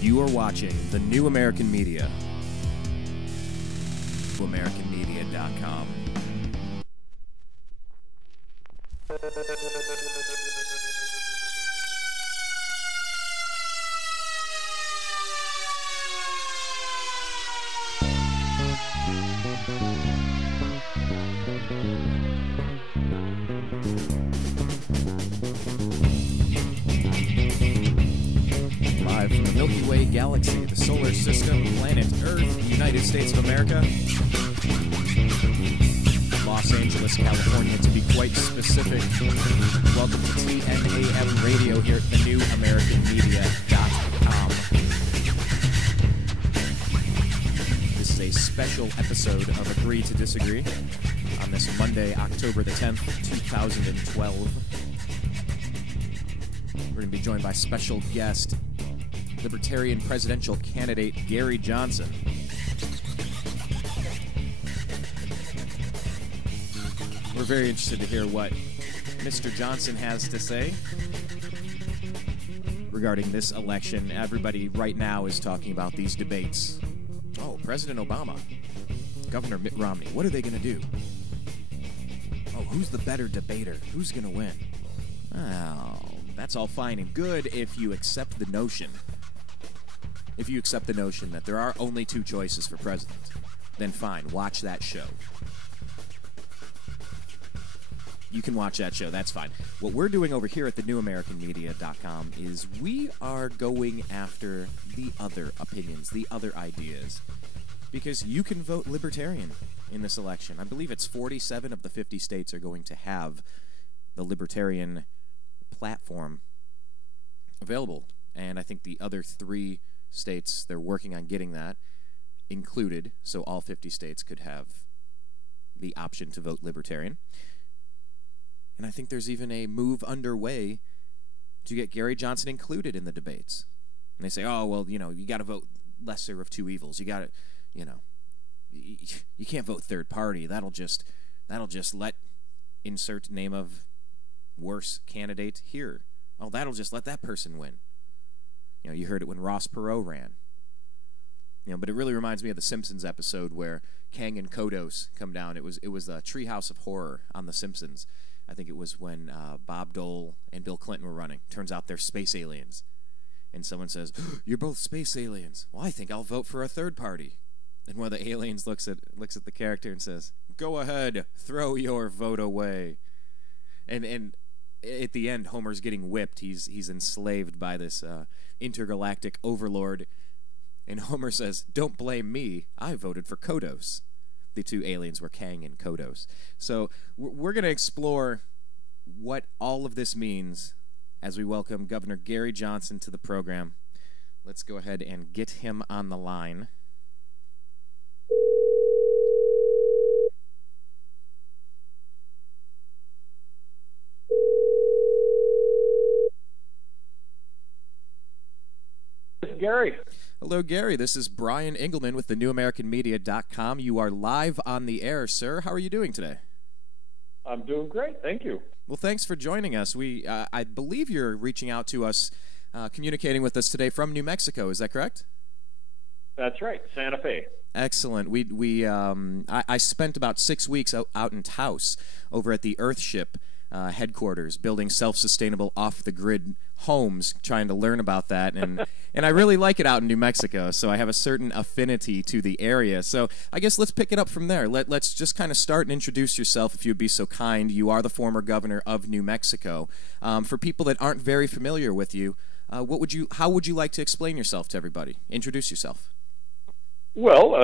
You are watching the New American Media. NewAmericanMedia.com. Live from the Milky Way galaxy, the solar system, planet Earth, United States of America, Los Angeles, California, to be quite specific. Welcome to TNAM Radio here at the NewAmericanMedia.com. This is a special episode of Agree to Disagree on this Monday, October the 10th, 2012. We're going to be joined by special guest, Libertarian Presidential Candidate Gary Johnson. We're very interested to hear what Mr. Johnson has to say regarding this election. Everybody right now is talking about these debates. Oh, President Obama, Governor Mitt Romney, what are they going to do? Oh, who's the better debater? Who's going to win? Oh, that's all fine and good if you accept the notion. If you accept the notion that there are only two choices for president, then fine, watch that show. You can watch that show, that's fine. What we're doing over here at the NewAmericanMedia.com is we are going after the other opinions, the other ideas. Because you can vote Libertarian in this election. I believe it's 47 of the 50 states are going to have the Libertarian platform available. And I think the other 3 states, they're working on getting that included, so all 50 states could have the option to vote Libertarian. And I think there's even a move underway to get Gary Johnson included in the debates. And they say, oh, well, you know, you got to vote lesser of two evils. You got to, you know, you can't vote third party. That'll just let insert name of worse candidate here. Oh, that'll just let that person win. You know, you heard it when Ross Perot ran. You know, but it really reminds me of the Simpsons episode where Kang and Kodos come down. It was a Treehouse of Horror on The Simpsons. I think it was when Bob Dole and Bill Clinton were running. Turns out they're space aliens. And someone says, you're both space aliens. Well, I think I'll vote for a third party. And one of the aliens looks at the character and says, go ahead, throw your vote away. And at the end, Homer's getting whipped. He's enslaved by this intergalactic overlord. And Homer says, don't blame me. I voted for Kodos. The two aliens were Kang and Kodos. So we're going to explore what all of this means as we welcome Governor Gary Johnson to the program. Let's go ahead and get him on the line. Gary. Hello, Gary. This is Brian Engelman with the NewAmericanMedia.com. You are live on the air, sir. How are you doing today? I'm doing great. Thank you. Well, thanks for joining us. I believe you're reaching out to us, communicating with us today from New Mexico. Is that correct? That's right. Santa Fe. Excellent. I spent about 6 weeks out in Taos over at the Earthship headquarters, building self-sustainable, off-the-grid homes, trying to learn about that, and I really like it out in New Mexico, so I have a certain affinity to the area. So I guess let's pick it up from there. Let's just kind of start and introduce yourself, if you'd be so kind. You are the former governor of New Mexico. For people that aren't very familiar with you, how would you like to explain yourself to everybody? Introduce yourself. Well,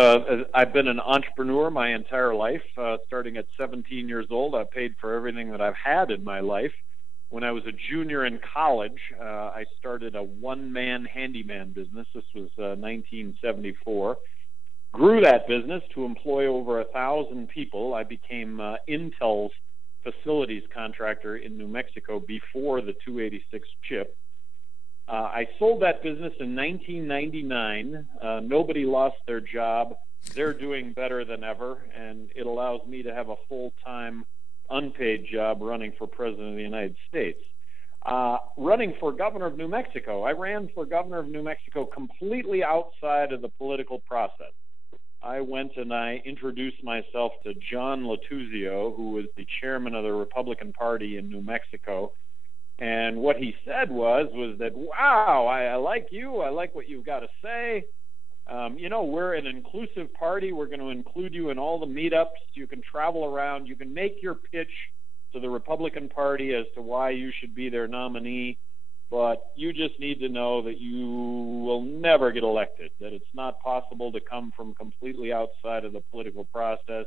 I've been an entrepreneur my entire life. Starting at 17 years old, I paid for everything that I've had in my life. When I was a junior in college, I started a one-man handyman business. This was 1974. Grew that business to employ over 1,000 people. I became Intel's facilities contractor in New Mexico before the 286 chip. I sold that business in 1999. Nobody lost their job. They're doing better than ever, and it allows me to have a full-time unpaid job running for President of the United States. running for governor of New Mexico. I ran for governor of New Mexico completely outside of the political process. I went and I introduced myself to John Latuzio, who was the chairman of the Republican Party in New Mexico. And what he said was that, wow, I like you. I like what you've got to say. You know, we're an inclusive party. We're going to include you in all the meetups. You can travel around. You can make your pitch to the Republican Party as to why you should be their nominee. But you just need to know that you will never get elected, that it's not possible to come from completely outside of the political process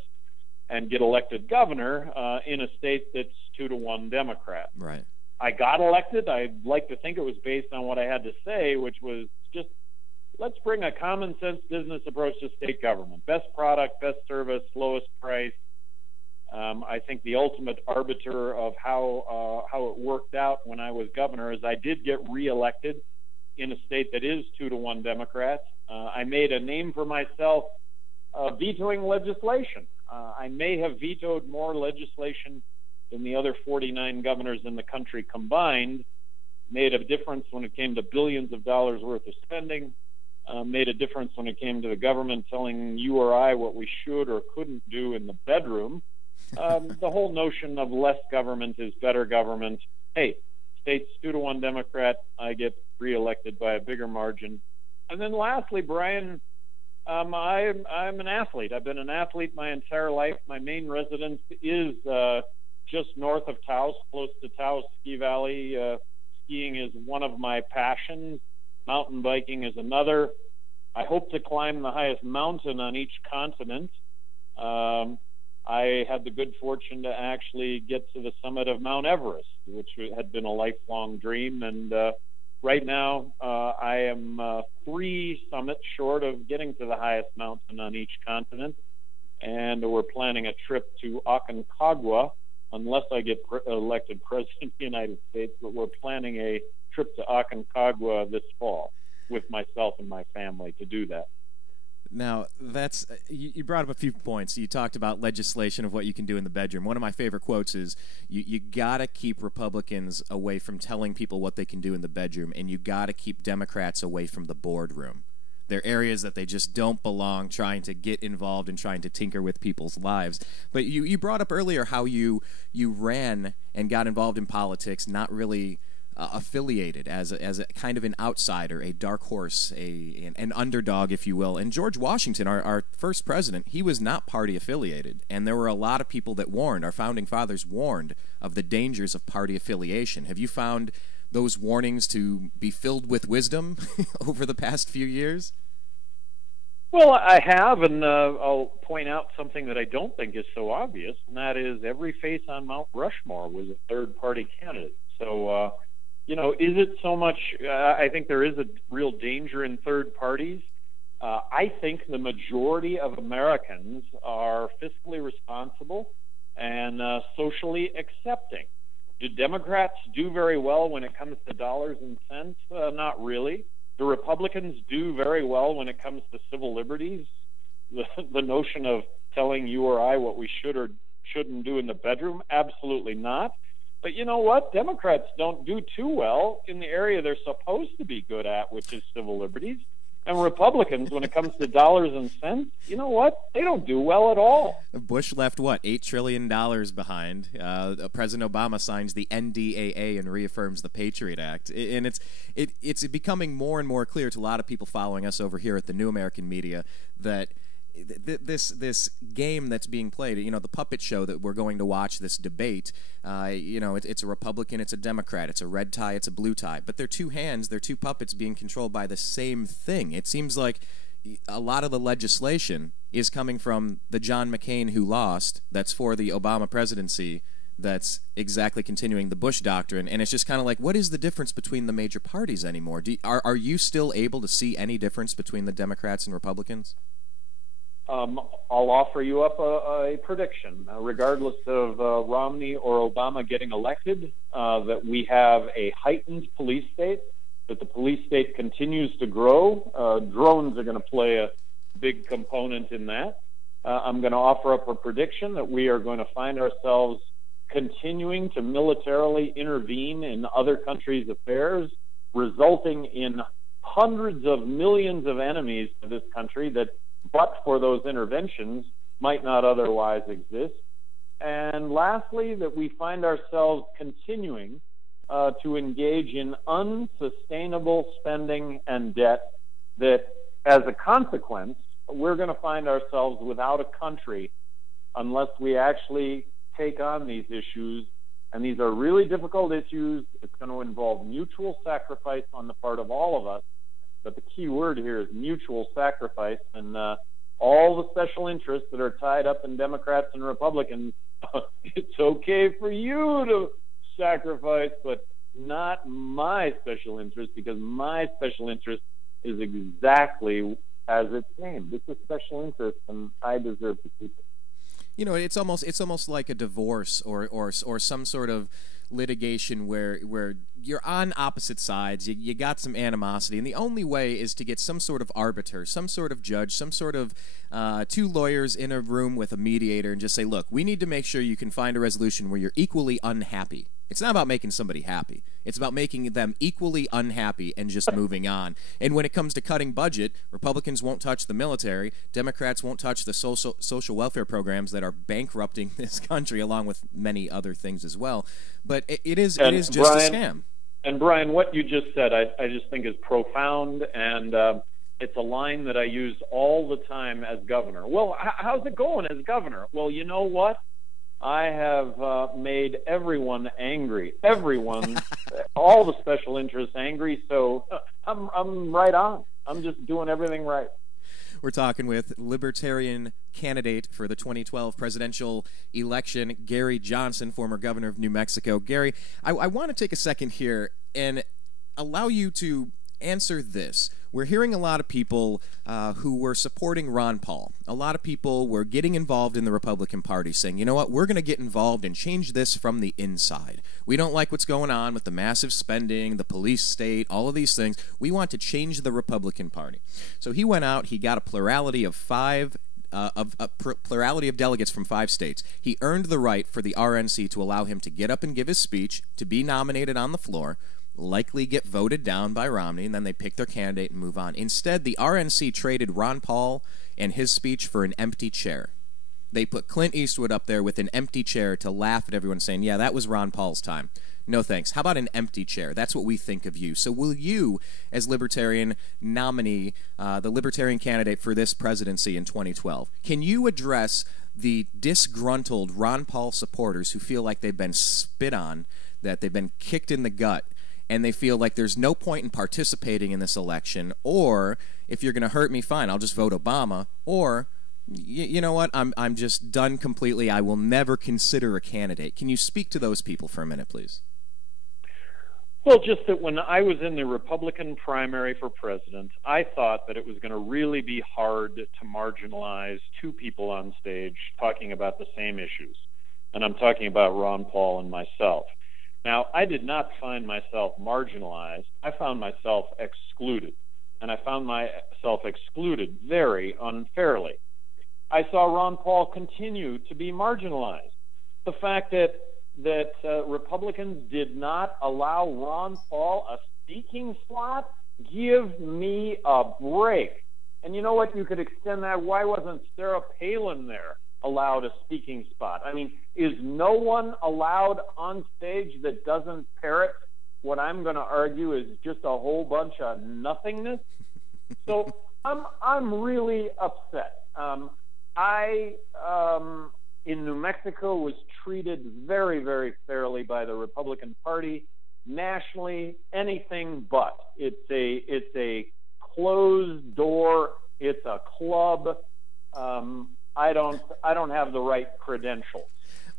and get elected governor in a state that's 2-to-1 Democrat. Right. I got elected. I'd like to think it was based on what I had to say, which was just, let's bring a common sense business approach to state government. Best product, best service, lowest price. I think the ultimate arbiter of how it worked out when I was governor is I did get reelected in a state that is 2-to-1 Democrats. I made a name for myself vetoing legislation. I may have vetoed more legislation than the other 49 governors in the country combined. Made a difference when it came to billions of dollars worth of spending. Made a difference when it came to the government telling you or I what we should or couldn't do in the bedroom. The whole notion of less government is better government. Hey, state's 2-to-1 Democrat, I get reelected by a bigger margin. And then lastly, Brian, I'm an athlete. I've been an athlete my entire life. My main residence is just north of Taos, close to Taos Ski Valley. Skiing is one of my passions. Mountain biking is another. I hope to climb the highest mountain on each continent. I had the good fortune to actually get to the summit of Mount Everest, which had been a lifelong dream. And right now, I am 3 summits short of getting to the highest mountain on each continent. And we're planning a trip to Aconcagua, unless I get elected president of the United States, but we're planning a trip to Aconcagua this fall with myself and my family to do that. Now, that's you brought up a few points. You talked about legislation of what you can do in the bedroom. One of my favorite quotes is, you got to keep Republicans away from telling people what they can do in the bedroom, and you got to keep Democrats away from the boardroom. They're areas that they just don't belong, trying to get involved and trying to tinker with people's lives. But you brought up earlier how you ran and got involved in politics, not really affiliated, as a kind of an outsider, a dark horse, an underdog, if you will. And George Washington, our first president, he was not party affiliated. And there were a lot of people that warned, our founding fathers warned of the dangers of party affiliation. Have you found those warnings to be filled with wisdom over the past few years? Well, I have, and I'll point out something that I don't think is so obvious, and that is every face on Mount Rushmore was a third-party candidate. So, is it so much? I think there is a real danger in third parties. I think the majority of Americans are fiscally responsible and socially accepting. Do Democrats do very well when it comes to dollars and cents? Not really. Do Republicans do very well when it comes to civil liberties? The notion of telling you or I what we should or shouldn't do in the bedroom? Absolutely not. But you know what? Democrats don't do too well in the area they're supposed to be good at, which is civil liberties. And Republicans, when it comes to dollars and cents, you know what? They don't do well at all. Bush left, what, $8 trillion behind. President Obama signs the NDAA and reaffirms the Patriot Act. And it's becoming more and more clear to a lot of people following us over here at the New American Media that this game that's being played, the puppet show that we're going to watch, this debate, it's a Republican, it's a Democrat, it's a red tie, it's a blue tie, but they're two hands, they're two puppets being controlled by the same thing. It seems like a lot of the legislation is coming from the John McCain who lost, that's for the Obama presidency, that's exactly continuing the Bush doctrine, and it's just kind of like, what is the difference between the major parties anymore? Are you still able to see any difference between the Democrats and Republicans? I'll offer you up a prediction. Regardless of Romney or Obama getting elected, that we have a heightened police state, that the police state continues to grow. Drones are going to play a big component in that. I'm going to offer up a prediction that we are going to find ourselves continuing to militarily intervene in other countries' affairs, resulting in hundreds of millions of enemies to this country that, but for those interventions, might not otherwise exist. And lastly, that we find ourselves continuing to engage in unsustainable spending and debt, that as a consequence, we're going to find ourselves without a country unless we actually take on these issues. And these are really difficult issues. It's going to involve mutual sacrifice on the part of all of us. But the key word here is mutual sacrifice. And all the special interests that are tied up in Democrats and Republicans, it's okay for you to sacrifice, but not my special interest, because my special interest is exactly as it's named. It's a special interest, and I deserve to keep it. You know, it's almost like a divorce or some sort of litigation where you're on opposite sides, you got some animosity, and the only way is to get some sort of arbiter, some sort of judge, some sort of two lawyers in a room with a mediator and just say, look, we need to make sure you can find a resolution where you're equally unhappy. It's not about making somebody happy. It's about making them equally unhappy and just moving on. And when it comes to cutting budget, Republicans won't touch the military. Democrats won't touch the social welfare programs that are bankrupting this country, along with many other things as well. But it is just Brian, a scam. And Brian, what you just said, I just think is profound, and it's a line that I use all the time as governor. Well, how's it going as governor? Well, you know what? I have made everyone angry. Everyone, all the special interests angry. So I'm right on. I'm just doing everything right. We're talking with Libertarian candidate for the 2012 presidential election, Gary Johnson, former governor of New Mexico. Gary, I want to take a second here and allow you to answer this. We're hearing a lot of people who were supporting Ron Paul. A lot of people were getting involved in the Republican Party saying, you know what, we're going to get involved and change this from the inside. We don't like what's going on with the massive spending, the police state, all of these things. We want to change the Republican Party. So he went out, he got a plurality of plurality of delegates from 5 states. He earned the right for the RNC to allow him to get up and give his speech, to be nominated on the floor, likely get voted down by Romney, and then they pick their candidate and move on. Instead, the RNC traded Ron Paul and his speech for an empty chair. They put Clint Eastwood up there with an empty chair to laugh at everyone saying, yeah, that was Ron Paul's time. No thanks. How about an empty chair? That's what we think of you. So will you, as Libertarian nominee, the Libertarian candidate for this presidency in 2012, can you address the disgruntled Ron Paul supporters who feel like they've been spit on, that they've been kicked in the gut, and they feel like there's no point in participating in this election, or if you're going to hurt me, fine, I'll just vote Obama, or you know what, I'm just done completely, I will never consider a candidate. Can you speak to those people for a minute, please? Well, just that when I was in the Republican primary for president, I thought that it was going to really be hard to marginalize 2 people on stage talking about the same issues. And I'm talking about Ron Paul and myself. Now, I did not find myself marginalized. I found myself excluded. And I found myself excluded very unfairly. I saw Ron Paul continue to be marginalized. The fact that Republicans did not allow Ron Paul a speaking slot, give me a break. And you know what? You could extend that. Why wasn't Sarah Palin there, allowed a speaking spot? I mean, is no one allowed on stage that doesn't parrot what I'm going to argue is just a whole bunch of nothingness? So I'm really upset. In New Mexico, was treated very, very fairly by the Republican Party. Nationally, anything but. It's a closed door. It's a club. I don't have the right credentials.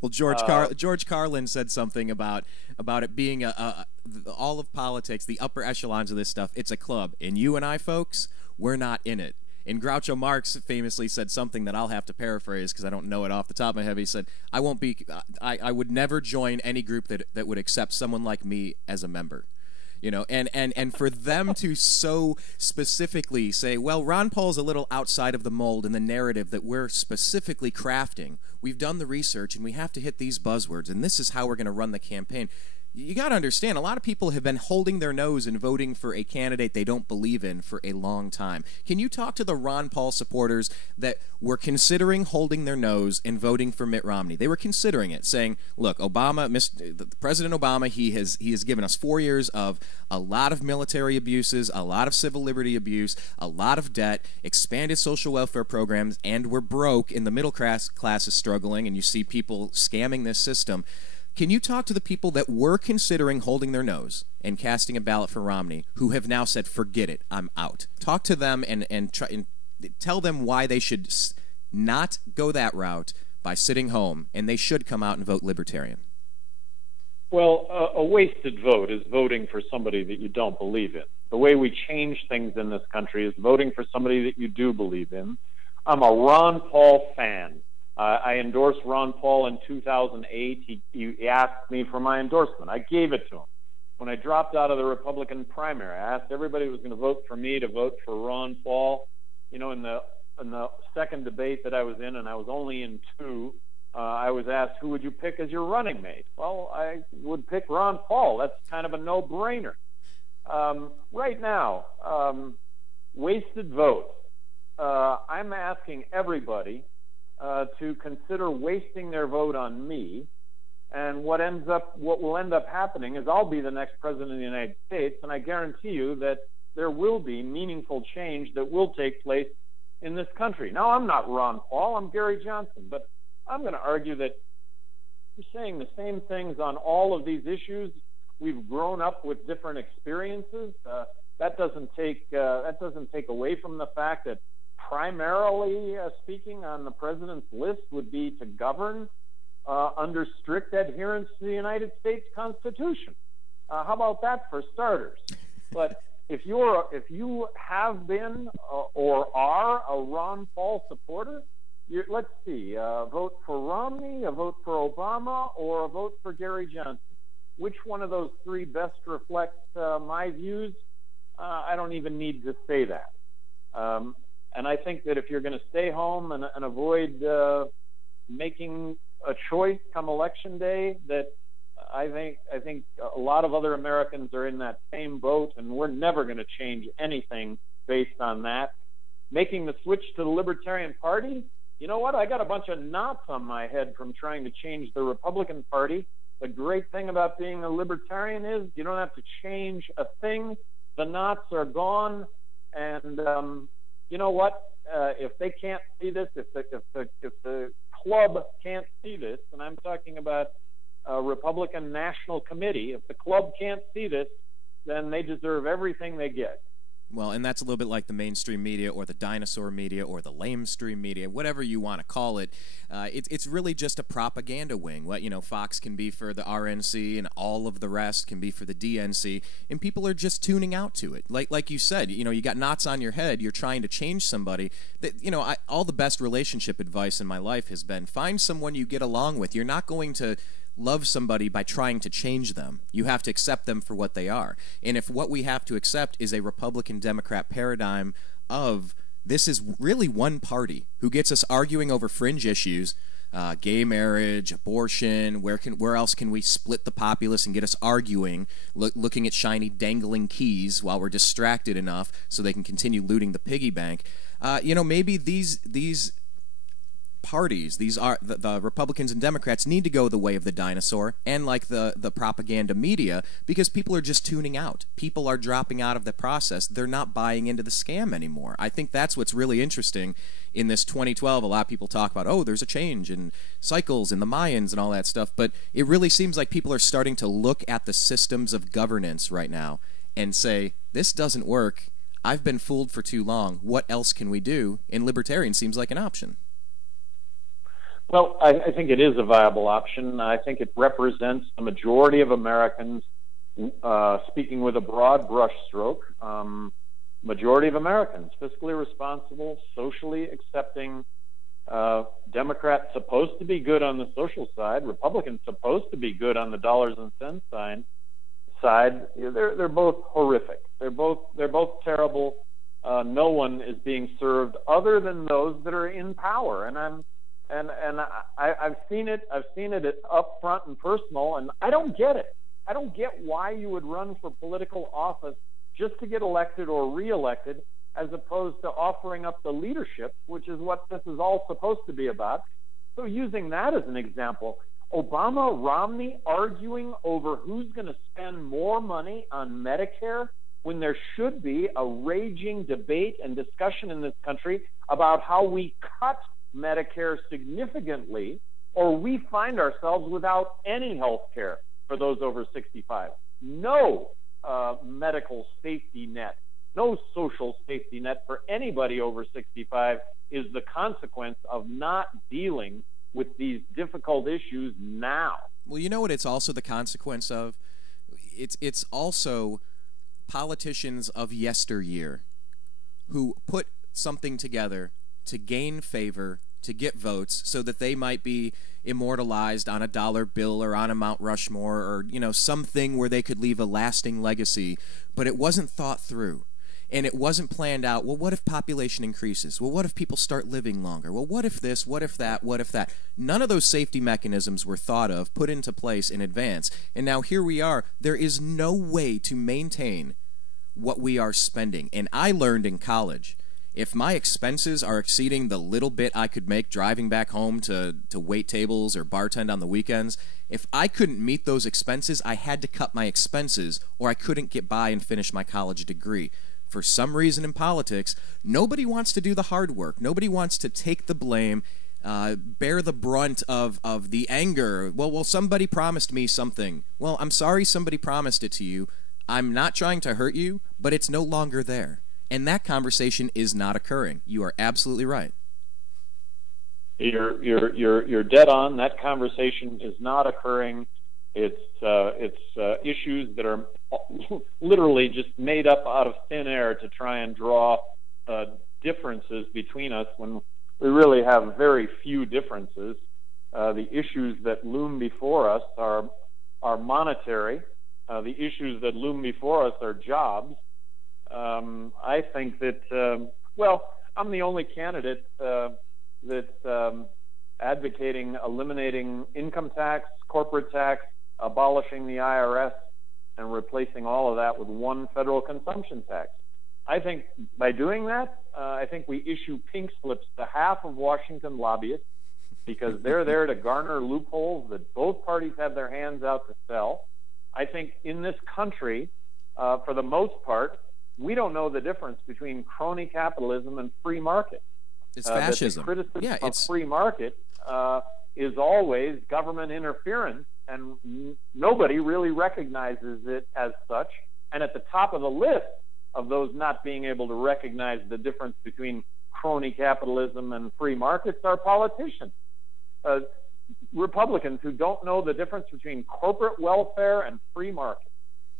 Well, George Carlin said something about it being all of politics, the upper echelons of this stuff. It's a club, and you and I, folks, we're not in it. And Groucho Marx famously said something that I'll have to paraphrase because I don't know it off the top of my head. He said, I would never join any group that would accept someone like me as a member. You know, and for them to so specifically say, well, Ron Paul's a little outside of the mold in the narrative that we're specifically crafting. We've done the research, and we have to hit these buzzwords, and this is how we're going to run the campaign. You got to understand, a lot of people have been holding their nose and voting for a candidate they don't believe in for a long time. Can you talk to the Ron Paul supporters that were considering holding their nose and voting for Mitt Romney? They were considering it, saying, look, President Obama, he has given us 4 years of a lot of military abuses, a lot of civil liberty abuse, a lot of debt, expanded social welfare programs, and we're broke, and the middle class is struggling, and you see people scamming this system. Can you talk to the people that were considering holding their nose and casting a ballot for Romney, who have now said, forget it, I'm out? Talk to them and tell them why they should not go that route by sitting home, and they should come out and vote Libertarian. Well, a wasted vote is voting for somebody that you don't believe in. The way we change things in this country is voting for somebody that you do believe in. I'm a Ron Paul fan. I endorsed Ron Paul in 2008. He asked me for my endorsement. I gave it to him. When I dropped out of the Republican primary, I asked everybody who was going to vote for me to vote for Ron Paul. You know, in the second debate that I was in, and I was only in 2, I was asked, who would you pick as your running mate? Well, I would pick Ron Paul. That's kind of a no-brainer. Right now, wasted vote. I'm asking everybody to consider wasting their vote on me, and what will end up happening is I'll be the next president of the United States, and I guarantee you that there will be meaningful change that will take place in this country. Now, I'm not Ron Paul, I'm Gary Johnson, but I'm going to argue that we're saying the same things on all of these issues. We've grown up with different experiences. That doesn't take away from the fact that primarily speaking on the president's list would be to govern under strict adherence to the United States Constitution. How about that for starters? But if you have been or are a Ron Paul supporter, let's see, a vote for Romney, a vote for Obama, or a vote for Gary Johnson. Which one of those 3 best reflects my views? I don't even need to say that. And I think that if you're going to stay home and avoid making a choice come election day, that I think a lot of other Americans are in that same boat, and we're never going to change anything based on that. Making the switch to the Libertarian Party, you know what? I got a bunch of knots on my head from trying to change the Republican Party. The great thing about being a Libertarian is you don't have to change a thing. The knots are gone, and you know what? If they can't see this, if the club can't see this, and I'm talking about a Republican National Committee, if the club can't see this, then they deserve everything they get. Well, and that's a little bit like the mainstream media or the dinosaur media or the lamestream media, whatever you want to call it. It's really just a propaganda wing. What, you know, Fox can be for the RNC and all of the rest can be for the DNC, and people are just tuning out to it. Like you said, you know, you got knots on your head, you're trying to change somebody. That, you know, all the best relationship advice in my life has been find someone you get along with. You're not going to love somebody by trying to change them. You have to accept them for what they are. And if what we have to accept is a Republican-Democrat paradigm of this is really one party who gets us arguing over fringe issues, gay marriage, abortion, where else can we split the populace and get us arguing, looking at shiny dangling keys while we're distracted enough so they can continue looting the piggy bank. You know, maybe these parties, the Republicans and Democrats need to go the way of the dinosaur and like the propaganda media, because people are just tuning out. People are dropping out of the process. They're not buying into the scam anymore. I think that's what's really interesting in this 2012. A lot of people talk about, oh, there's a change in cycles and the Mayans and all that stuff, but it really seems like people are starting to look at the systems of governance right now and say, this doesn't work. I've been fooled for too long. What else can we do? And libertarian seems like an option. Well, I think it is a viable option. I think it represents the majority of Americans, speaking with a broad brushstroke, majority of Americans, fiscally responsible, socially accepting, Democrats supposed to be good on the social side, Republicans supposed to be good on the dollars and cents side, they're both horrific. They're both terrible. No one is being served other than those that are in power. And I've seen it. I've seen it up front and personal, and I don't get it. I don't get why you would run for political office just to get elected or reelected, as opposed to offering up the leadership, which is what this is all supposed to be about. So using that as an example, Obama, Romney arguing over who's going to spend more money on Medicare when there should be a raging debate and discussion in this country about how we cut Medicare significantly, or we find ourselves without any health care for those over 65. No medical safety net, no social safety net for anybody over 65 is the consequence of not dealing with these difficult issues now. Well, you know what it's also the consequence of? It's also politicians of yesteryear who put something together to gain favor, to get votes, so that they might be immortalized on a dollar bill or on a Mount Rushmore, or, you know, something where they could leave a lasting legacy. But it wasn't thought through. And it wasn't planned out. Well, what if population increases? Well, what if people start living longer? Well, what if this? What if that? What if that? None of those safety mechanisms were thought of, put into place in advance. And now here we are. There is no way to maintain what we are spending. And I learned in college, if my expenses are exceeding the little bit I could make driving back home to wait tables or bartend on the weekends, if I couldn't meet those expenses, I had to cut my expenses, or I couldn't get by and finish my college degree. For some reason in politics, nobody wants to do the hard work. Nobody wants to take the blame, bear the brunt of the anger. Well, somebody promised me something. Well, I'm sorry somebody promised it to you. I'm not trying to hurt you, but it's no longer there. And that conversation is not occurring. You are absolutely right. You're dead on. That conversation is not occurring. It's issues that are literally just made up out of thin air to try and draw differences between us when we really have very few differences. The issues that loom before us are monetary. The issues that loom before us are jobs. I think that, I'm the only candidate that's advocating eliminating income tax, corporate tax, abolishing the IRS, and replacing all of that with one federal consumption tax. I think by doing that, I think we issue pink slips to half of Washington lobbyists, because they're there to garner loopholes that both parties have their hands out to sell. I think in this country, for the most part, we don't know the difference between crony capitalism and free market. It's fascism. The criticism of free market is always government interference, and nobody really recognizes it as such. And at the top of the list of those not being able to recognize the difference between crony capitalism and free markets are politicians. Republicans who don't know the difference between corporate welfare and free market.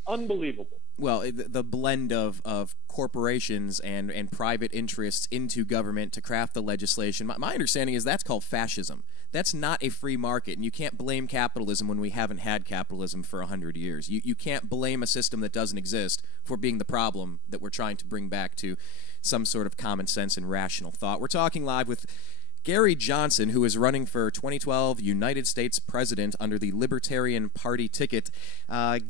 Unbelievable. Well, the blend of corporations and private interests into government to craft the legislation, my understanding is that's called fascism. That's not a free market, and you can't blame capitalism when we haven't had capitalism for 100 years. You can't blame a system that doesn't exist for being the problem that we're trying to bring back to some sort of common sense and rational thought. We're talking live with Gary Johnson, who is running for 2012 United States President under the Libertarian Party ticket.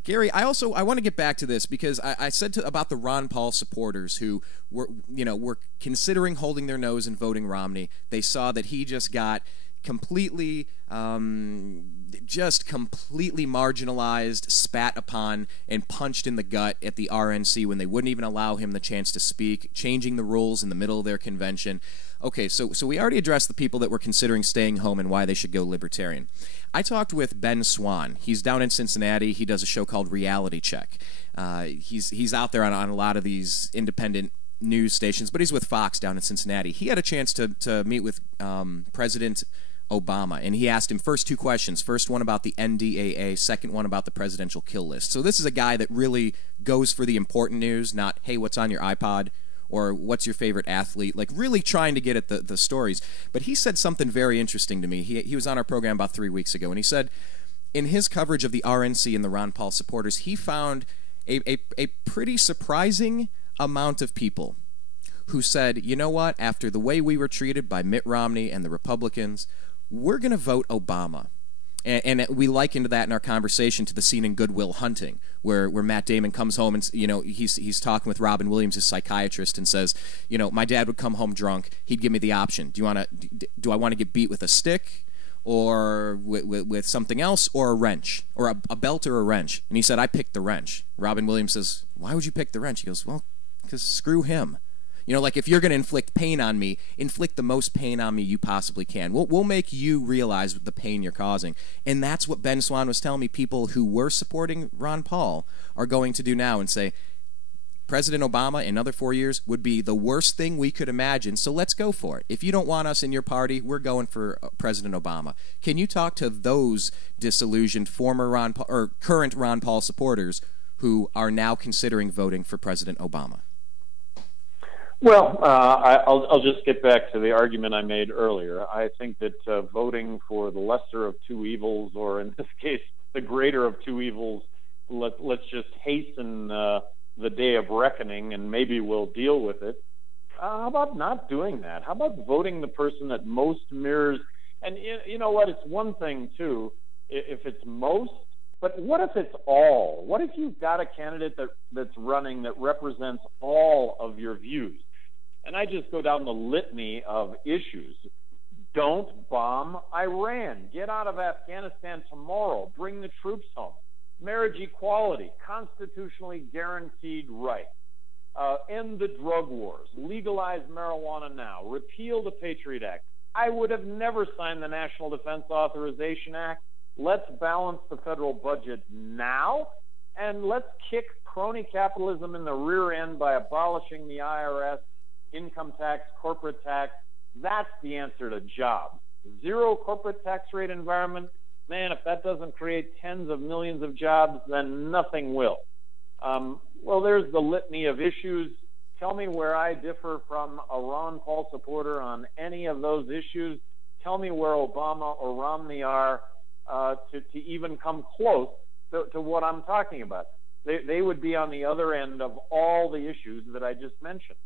Gary, I want to get back to this because I said about the Ron Paul supporters who were considering holding their nose and voting Romney. They saw that he just got completely marginalized, spat upon, and punched in the gut at the RNC when they wouldn't even allow him the chance to speak, changing the rules in the middle of their convention. Okay, so we already addressed the people that were considering staying home and why they should go libertarian. I talked with Ben Swan. He's down in Cincinnati. He does a show called Reality Check. He's out there on a lot of these independent news stations, but he's with Fox down in Cincinnati. He had a chance to meet with President Obama, and he asked him first two questions. First one about the NDAA, second one about the presidential kill list. So this is a guy that really goes for the important news, not, hey, what's on your iPod, or what's your favorite athlete, like really trying to get at the stories. But he said something very interesting to me. He was on our program about 3 weeks ago, and he said, in his coverage of the RNC and the Ron Paul supporters, he found a pretty surprising amount of people who said, you know what, after the way we were treated by Mitt Romney and the Republicans, we're going to vote Obama. And we likened that in our conversation to the scene in Good Will Hunting, where Matt Damon comes home and, you know, he's talking with Robin Williams, his psychiatrist, and says, you know, my dad would come home drunk. He'd give me the option. Do I want to get beat with a stick, or with something else, or a wrench, or a belt or a wrench? And he said, I picked the wrench. Robin Williams says, why would you pick the wrench? He goes, well, because screw him. You know, like, if you're going to inflict pain on me, inflict the most pain on me you possibly can. We'll make you realize the pain you're causing. And that's what Ben Swan was telling me people who were supporting Ron Paul are going to do now, and say, President Obama in another 4 years would be the worst thing we could imagine, so let's go for it. If you don't want us in your party, we're going for President Obama. Can you talk to those disillusioned former Ron Paul, or current Ron Paul supporters who are now considering voting for President Obama? Well, I'll just get back to the argument I made earlier. I think that voting for the lesser of two evils, or in this case, the greater of two evils, let's just hasten the day of reckoning, and maybe we'll deal with it. How about not doing that? How about voting the person that most mirrors? And you know what? It's one thing, too, if it's most, but what if it's all? What if you've got a candidate that's running that represents all of your views? And I just go down the litany of issues. Don't bomb Iran. Get out of Afghanistan tomorrow. Bring the troops home. Marriage equality, constitutionally guaranteed right. End the drug wars. Legalize marijuana now. Repeal the Patriot Act. I would have never signed the National Defense Authorization Act. Let's balance the federal budget now, and let's kick crony capitalism in the rear end by abolishing the IRS, income tax, corporate tax. That's the answer to jobs. Zero corporate tax rate environment, man, if that doesn't create tens of millions of jobs, then nothing will. Well, there's the litany of issues. Tell me where I differ from a Ron Paul supporter on any of those issues. Tell me where Obama or Romney are to even come close to what I'm talking about. They would be on the other end of all the issues that I just mentioned.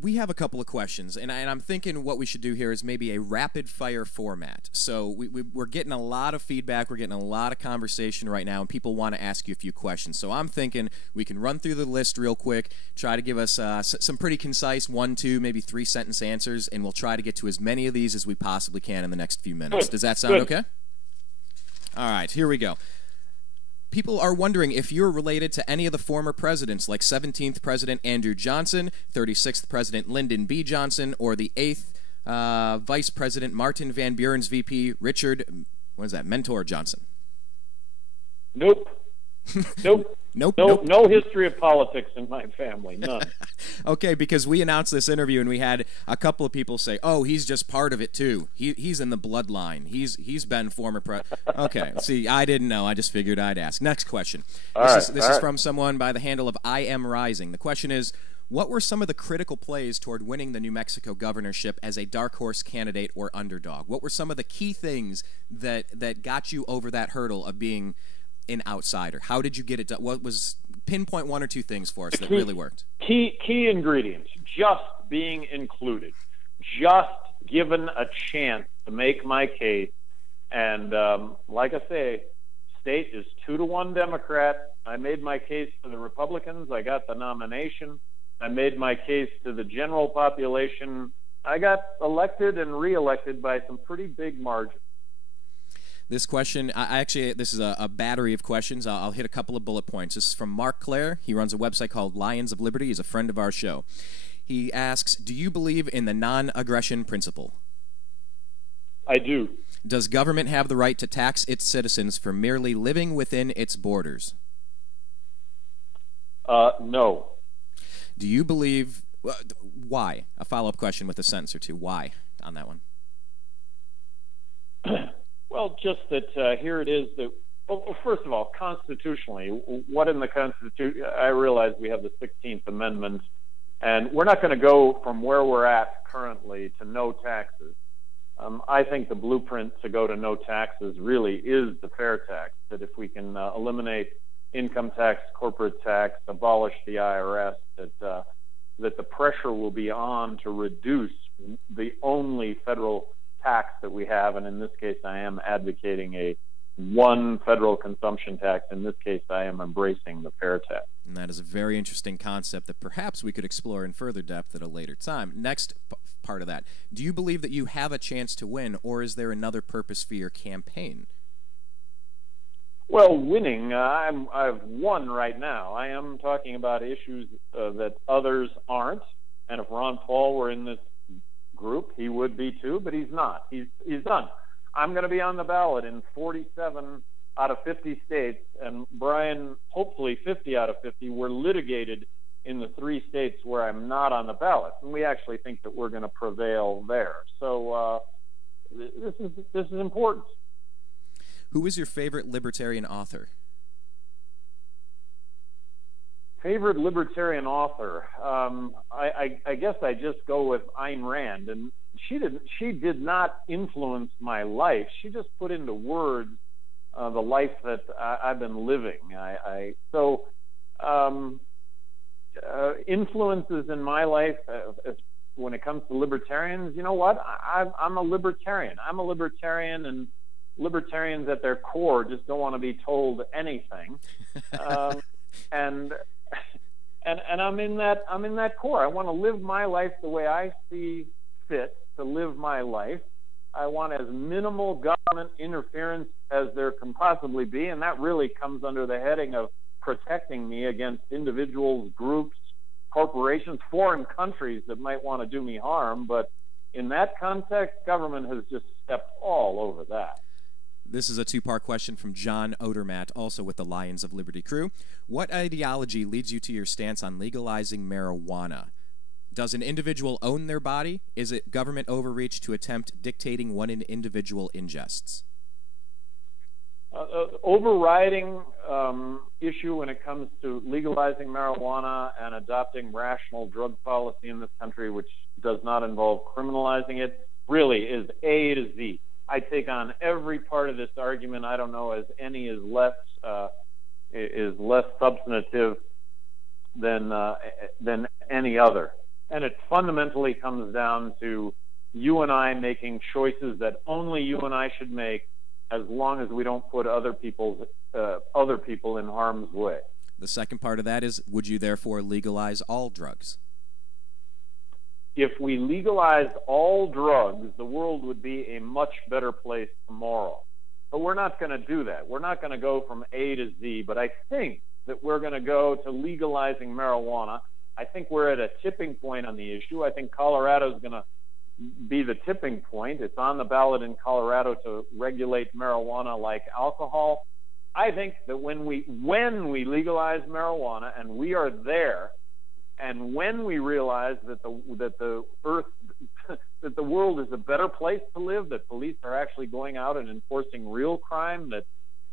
We have a couple of questions, and I'm thinking what we should do here is maybe a rapid-fire format. So we're getting a lot of feedback, we're getting a lot of conversation right now, and people want to ask you a few questions. So I'm thinking we can run through the list real quick, try to give us some pretty concise 1, 2, maybe 3-sentence answers, and we'll try to get to as many of these as we possibly can in the next few minutes. Does that sound okay? All right, here we go. People are wondering if you're related to any of the former presidents, like 17th President Andrew Johnson, 36th President Lyndon B. Johnson, or the 8th Vice President Martin Van Buren's VP, Richard, what is that, Mentor Johnson? Nope. Nope. Nope. No history of politics in my family, none. Okay, because we announced this interview and we had a couple of people say, "Oh, he's just part of it too. He's in the bloodline. He's been former Okay, see, I didn't know. I just figured I'd ask. Next question. This is from someone by the handle of I Am Rising. The question is, what were some of the critical plays toward winning the New Mexico governorship as a dark horse candidate or underdog? What were some of the key things that got you over that hurdle of being an outsider? How did you get it done? What was pinpoint 1 or 2 things for us that really worked? Key ingredients: just being included, just given a chance to make my case. And like I say, state is 2-to-1 Democrat. I made my case to the Republicans. I got the nomination. I made my case to the general population. I got elected and reelected by some pretty big margins. This question, this is a battery of questions. I'll hit a couple of bullet points. This is from Mark Clare. He runs a website called Lions of Liberty. He's a friend of our show. He asks, do you believe in the non-aggression principle? I do. Does government have the right to tax its citizens for merely living within its borders? No. Do you believe... why? A follow-up question with a sentence or two. Why on that one? Well, just that here it is that, well, first of all, constitutionally, what in the Constitution, I realize we have the 16th Amendment, and we're not going to go from where we're at currently to no taxes. I think the blueprint to go to no taxes really is the fair tax, that if we can eliminate income tax, corporate tax, abolish the IRS, that the pressure will be on to reduce the only federal tax that we have. And in this case, I am advocating a one federal consumption tax. In this case, I am embracing the fair tax. And that is a very interesting concept that perhaps we could explore in further depth at a later time. Next part of that, do you believe that you have a chance to win, or is there another purpose for your campaign? Well, winning, I've won right now. I am talking about issues that others aren't. And if Ron Paul were in this group, he would be too, but he's not. He's done. I'm going to be on the ballot in 47 out of 50 states, and Brian, hopefully 50 out of 50, were litigated in the 3 states where I'm not on the ballot. And we actually think that we're going to prevail there. So this is important. Who is your favorite libertarian author? Favorite libertarian author? I guess I just go with Ayn Rand, and she did not influence my life. She just put into words the life that I've been living. Influences in my life when it comes to libertarians. You know what? I'm a libertarian. I'm a libertarian, and libertarians at their core just don't want to be told anything. And I'm in that core. I want to live my life the way I see fit to live my life. I want as minimal government interference as there can possibly be, and that really comes under the heading of protecting me against individuals, groups, corporations, foreign countries that might want to do me harm. But in that context, government has just stepped all over that. This is a 2-part question from John Odermatt, also with the Lions of Liberty crew. What ideology leads you to your stance on legalizing marijuana? Does an individual own their body? Is it government overreach to attempt dictating what an individual ingests? Overriding issue when it comes to legalizing marijuana and adopting rational drug policy in this country, which does not involve criminalizing it, really is A to Z. I take on every part of this argument. I don't know as any is less substantive than any other. And it fundamentally comes down to you and I making choices that only you and I should make, as long as we don't put other people in harm's way. The second part of that is, would you therefore legalize all drugs? If we legalized all drugs, the world would be a much better place tomorrow. But we're not going to do that. We're not going to go from A to Z, but I think that we're going to go to legalizing marijuana. I think we're at a tipping point on the issue. I think Colorado is going to be the tipping point. It's on the ballot in Colorado to regulate marijuana like alcohol. I think that when we legalize marijuana, and we are there, and when we realize that the world is a better place to live, that police are actually going out and enforcing real crime, that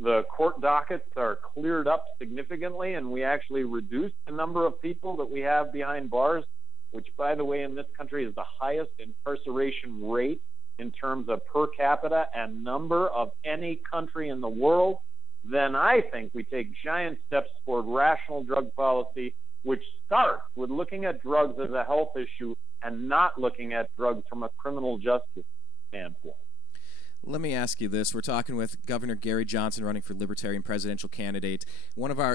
the court dockets are cleared up significantly, and we actually reduce the number of people that we have behind bars, which, by the way, in this country is the highest incarceration rate in terms of per capita and number of any country in the world, then I think we take giant steps toward rational drug policy, which starts with looking at drugs as a health issue and not looking at drugs from a criminal justice standpoint. Let me ask you this. We're talking with Governor Gary Johnson, running for Libertarian Presidential Candidate.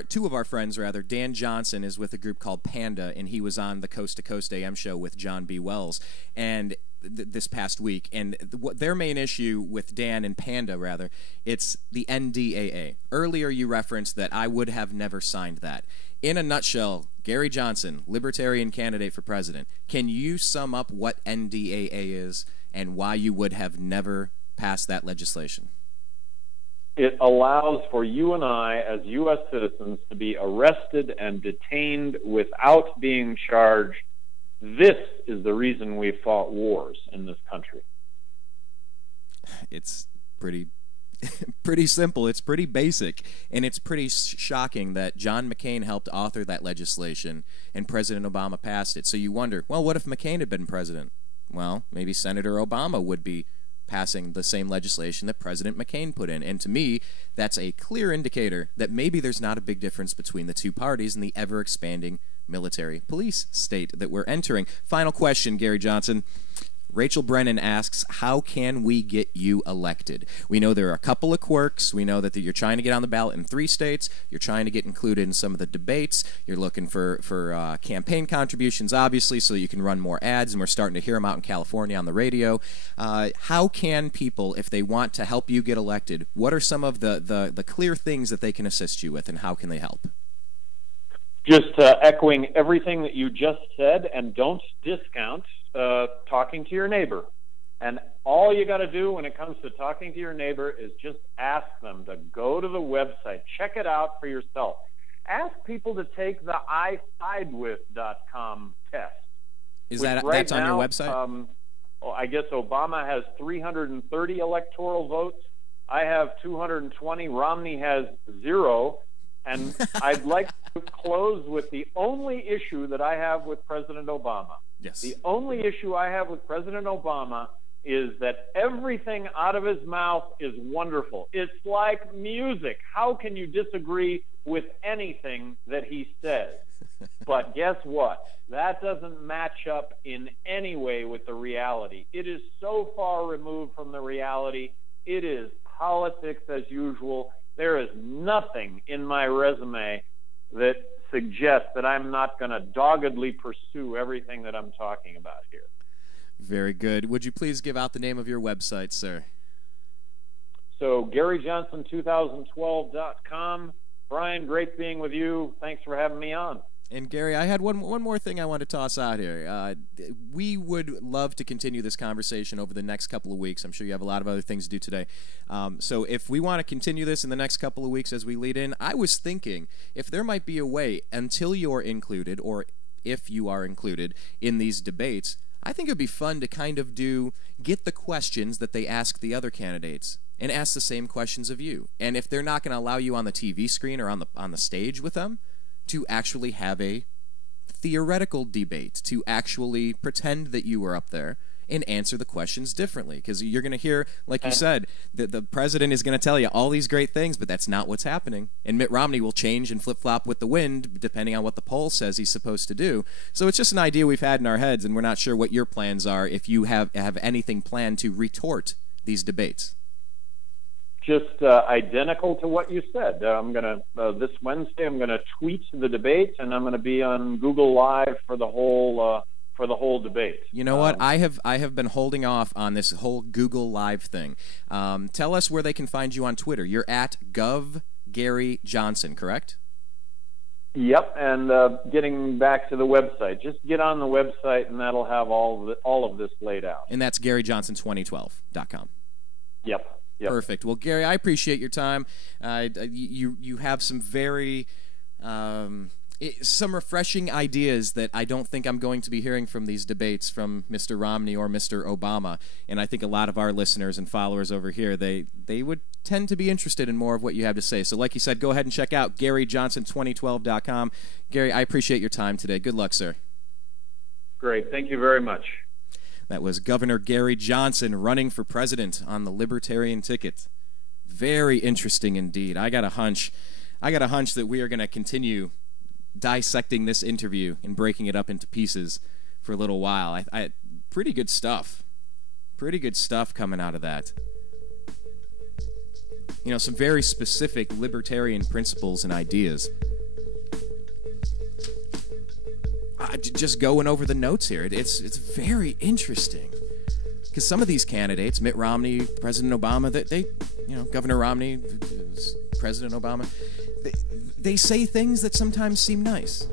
Two of our friends, Dan Johnson, is with a group called Panda, and he was on the Coast to Coast AM show with John B. Wells and this past week. And their main issue with Dan and Panda, it's the NDAA. Earlier you referenced that I would have never signed that. In a nutshell, Gary Johnson, Libertarian candidate for president, can you sum up what NDAA is and why you would have never passed that legislation? It allows for you and I, as U.S. citizens, to be arrested and detained without being charged. This is the reason we fought wars in this country. It's pretty simple. It's pretty basic, and it's pretty shocking that John McCain helped author that legislation and President Obama passed it. So you wonder, well, what if McCain had been president? Well, maybe Senator Obama would be passing the same legislation that President McCain put in. And to me, that's a clear indicator that maybe there's not a big difference between the two parties in the ever-expanding military police state that we're entering. Final question, Gary Johnson. Rachel Brennan asks, how can we get you elected? We know there are a couple of quirks. We know that you're trying to get on the ballot in 3 states. You're trying to get included in some of the debates. You're looking for campaign contributions, obviously, so that you can run more ads, and we're starting to hear them out in California on the radio. How can people, if they want to help you get elected, what are some of the clear things that they can assist you with, and how can they help? Just echoing everything that you just said, and don't discount talking to your neighbor. And all you got to do when it comes to talking to your neighbor is just ask them to go to the website, check it out for yourself. Ask people to take the isidewith.com test. Is that's on your website? I guess Obama has 330 electoral votes. I have 220. Romney has 0. And I'd like to close with the only issue that I have with President Obama. Yes. The only issue I have with President Obama is that everything out of his mouth is wonderful. It's like music. How can you disagree with anything that he says? But guess what? That doesn't match up in any way with the reality. It is so far removed from the reality. It is politics as usual. There is nothing in my resume that suggests that I'm not going to doggedly pursue everything that I'm talking about here. Very good. Would you please give out the name of your website, sir? So, GaryJohnson2012.com. Brian, great being with you. Thanks for having me on. And Gary, I had one more thing I wanted to toss out here. We would love to continue this conversation over the next couple of weeks. I'm sure you have a lot of other things to do today. So if we want to continue this in the next couple of weeks as we lead in, I was thinking if there might be a way until you're included, or if you are included in these debates, I think it would be fun to kind of get the questions that they ask the other candidates and ask the same questions of you. And if they're not going to allow you on the TV screen or on the stage with them, to actually have a theoretical debate, to actually pretend that you were up there and answer the questions differently. Because you're going to hear, like you said, that the president is going to tell you all these great things, but that's not what's happening. And Mitt Romney will change and flip-flop with the wind depending on what the poll says he's supposed to do. So it's just an idea we've had in our heads, and we're not sure what your plans are, if you have anything planned to retort these debates. Just identical to what you said. I'm going to this Wednesday. I'm going to tweet the debate, and I'm going to be on Google Live for the whole debate. You know what? I have been holding off on this whole Google Live thing. Tell us where they can find you on Twitter. You're at Gov Gary Johnson, correct? Yep. And getting back to the website, just get on the website, and that'll have all of this laid out. And that's GaryJohnson2012.com. Yep. Yep. Perfect. Well, Gary, I appreciate your time. You have some very some refreshing ideas that I don't think I'm going to be hearing from these debates from Mr. Romney or Mr. Obama. And I think a lot of our listeners and followers over here, they would tend to be interested in more of what you have to say. So like you said, go ahead and check out GaryJohnson2012.com. Gary, I appreciate your time today. Good luck, sir. Great. Thank you very much. That was Governor Gary Johnson running for president on the Libertarian ticket. Very interesting indeed. I got a hunch that we are going to continue dissecting this interview and breaking it up into pieces for a little while. Pretty good stuff. Pretty good stuff coming out of that. You know, some very specific libertarian principles and ideas. Just going over the notes here, it's very interesting because some of these candidates, Mitt Romney, President Obama, they Governor Romney, President Obama, they say things that sometimes seem nice.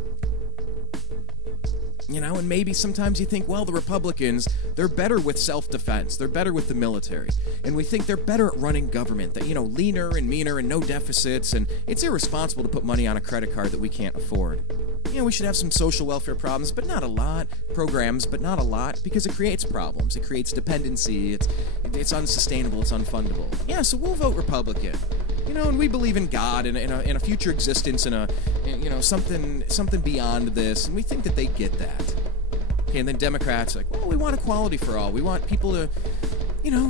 And maybe sometimes you think, well, the Republicans, they're better with self-defense. They're better with the military. And we think they're better at running government, that, leaner and meaner and no deficits. And it's irresponsible to put money on a credit card that we can't afford. We should have some social welfare problems, but not a lot. Programs, but not a lot, because it creates problems. It creates dependency. It's unsustainable. It's unfundable. Yeah, so we'll vote Republican. And we believe in God and in a future existence and something beyond this, and we think that they get that. Okay, and then Democrats like, well, we want equality for all. We want people to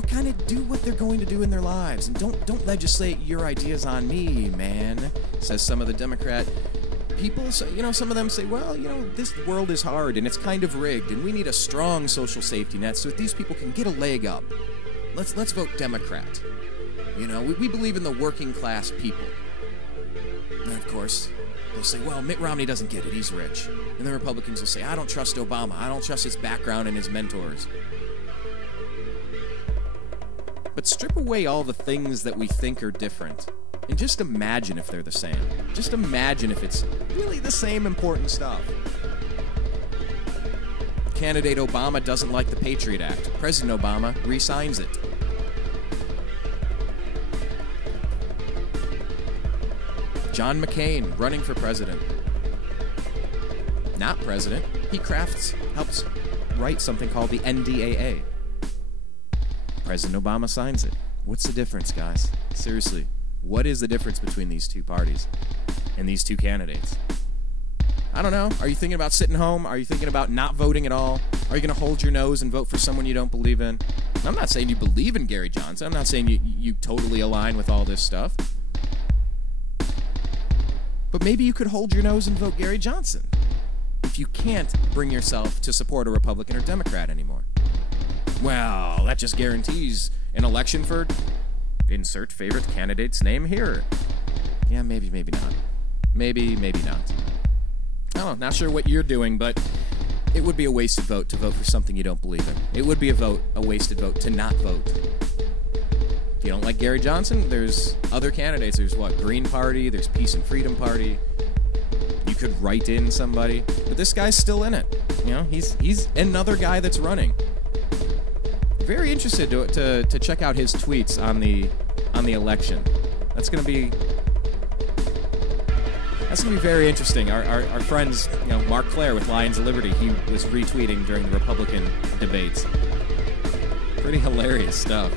kind of do what they're going to do in their lives. And don't legislate your ideas on me, man, says some of the Democrat people. So, some of them say, well, this world is hard and it's kind of rigged and we need a strong social safety net so that these people can get a leg up. Let's vote Democrat. We believe in the working class people. And of course, they'll say, well, Mitt Romney doesn't get it, he's rich. And the Republicans will say, I don't trust Obama, I don't trust his background and his mentors. But strip away all the things that we think are different, and just imagine if they're the same. Just imagine if it's really the same important stuff. Candidate Obama doesn't like the Patriot Act. President Obama re-signs it. John McCain running for president. Not president. He helps write something called the NDAA. President Obama signs it. What's the difference, guys? Seriously, what is the difference between these two parties and these two candidates? I don't know. Are you thinking about sitting home? Are you thinking about not voting at all? Are you going to hold your nose and vote for someone you don't believe in? I'm not saying you believe in Gary Johnson. I'm not saying you totally align with all this stuff. But maybe you could hold your nose and vote Gary Johnson if you can't bring yourself to support a Republican or Democrat anymore. Well, that just guarantees an election for insert favorite candidate's name here. Yeah, maybe not. Maybe not. Oh, not sure what you're doing, but it would be a wasted vote to vote for something you don't believe in. It would be a wasted vote to not vote. If you don't like Gary Johnson, there's other candidates. There's Green Party, there's Peace and Freedom Party. You could write in somebody, but this guy's still in it. He's another guy that's running. Very interested to check out his tweets on the election. That's gonna be very interesting. Our friends, Mark Claire with Lions of Liberty, he was retweeting during the Republican debates. Pretty hilarious stuff.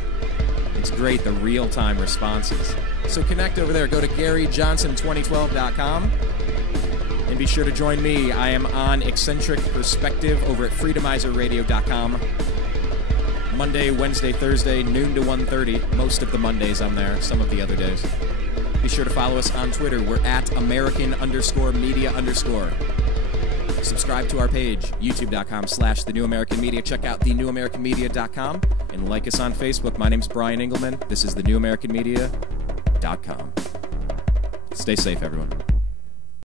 It's great, the real-time responses. So connect over there. Go to GaryJohnson2012.com. And be sure to join me. I am on Eccentric Perspective over at FreedomizerRadio.com. Monday, Wednesday, Thursday, noon to 1:30. Most of the Mondays I'm there, some of the other days. Be sure to follow us on Twitter. We're at American_media_. Subscribe to our page, youtube.com/thenewamericanmedia. Check out thenewamericanmedia.com and like us on Facebook. My name's Brian Engelman. This is thenewamericanmedia.com. Stay safe, everyone.